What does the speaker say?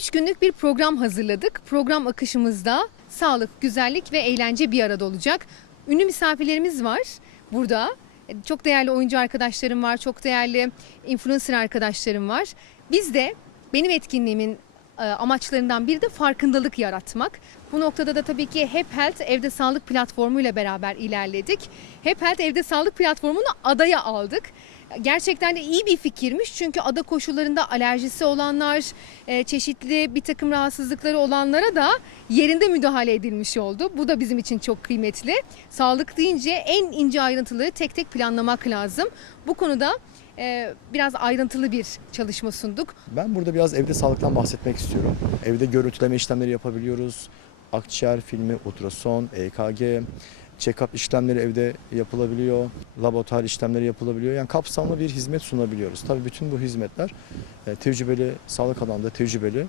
3 günlük bir program hazırladık. Program akışımızda sağlık, güzellik ve eğlence bir arada olacak. Ünlü misafirlerimiz var burada. Çok değerli oyuncu arkadaşlarım var, çok değerli influencer arkadaşlarım var. Biz de benim etkinliğimin amaçlarından biri de farkındalık yaratmak. Bu noktada da tabii ki Hep Health Evde Sağlık platformuyla beraber ilerledik. Hep Health Evde Sağlık platformunu adaya aldık. Gerçekten de iyi bir fikirmiş çünkü ada koşullarında alerjisi olanlar, e, çeşitli bir takım rahatsızlıkları olanlara da yerinde müdahale edilmiş oldu. Bu da bizim için çok kıymetli. Sağlık deyince en ince ayrıntıları tek tek planlamak lazım. Bu konuda e, biraz ayrıntılı bir çalışma sunduk. Ben burada biraz evde sağlıktan bahsetmek istiyorum. Evde görüntüleme işlemleri yapabiliyoruz. Akciğer filmi, ultrason, EKG, check-up işlemleri evde yapılabiliyor. Laboratuvar işlemleri yapılabiliyor. Yani kapsamlı bir hizmet sunabiliyoruz. Tabii bütün bu hizmetler e, tecrübeli, sağlık alanında tecrübeli